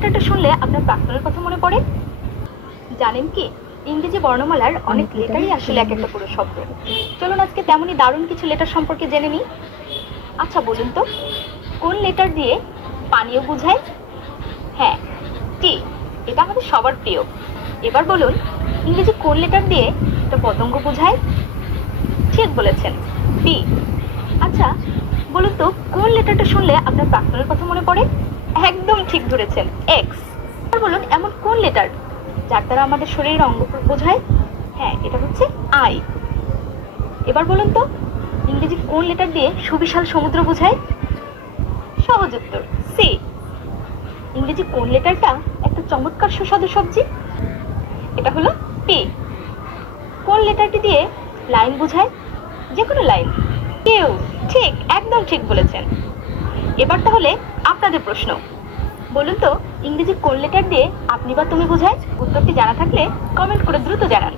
লেটারটা শুনলে আপনার প্রাক্তনের কথা মনে পড়ে? জানেন কি, ইংরেজি বর্ণমালার অনেক লেটারই আসলে এক একটা পুরো শব্দ। চলুন আজকে তেমনই দারুণ কিছু লেটার সম্পর্কে জেনে নিই। আচ্ছা বলুন তো, কোন লেটার দিয়ে পানীয় বোঝায়? হ্যাঁ, টি। এটা আমাদের সবার প্রিয়। এবার বলুন, ইংরেজি কোন লেটার দিয়ে একটা পতঙ্গ বোঝায়? ঠিক বলেছেন, বি। আচ্ছা বলুন তো, কোন লেটারটা শুনলে আপনার প্রাক্তনের কথা মনে পড়ে? একদম ঠিক ধরেছেন, এক্স। এবার বলুন, এমন কোন লেটার যার দ্বারা আমাদের শরীরের অঙ্গ বোঝায়? হ্যাঁ, এটা হচ্ছে আই। এবার বলুন তো, ইংরেজি কোন লেটার দিয়ে সুবিশাল সমুদ্র বোঝায়? সহজ উত্তর, সি। ইংরেজি কোন লেটারটা একটা চমৎকার সুস্বাদু সবজি? এটা হলো পি। কোন লেটারটি দিয়ে লাইন বোঝায়? যে কোনো লাইন। কিউ। ঠিক, একদম ঠিক বলেছেন। এবার তাহলে আপনাদের প্রশ্ন। বলুন তো, ইংরেজি কোন লেটার দিয়ে আপনি বা তুমি বোঝায়? উত্তরটি জানা থাকলে কমেন্ট করে দ্রুত জানান।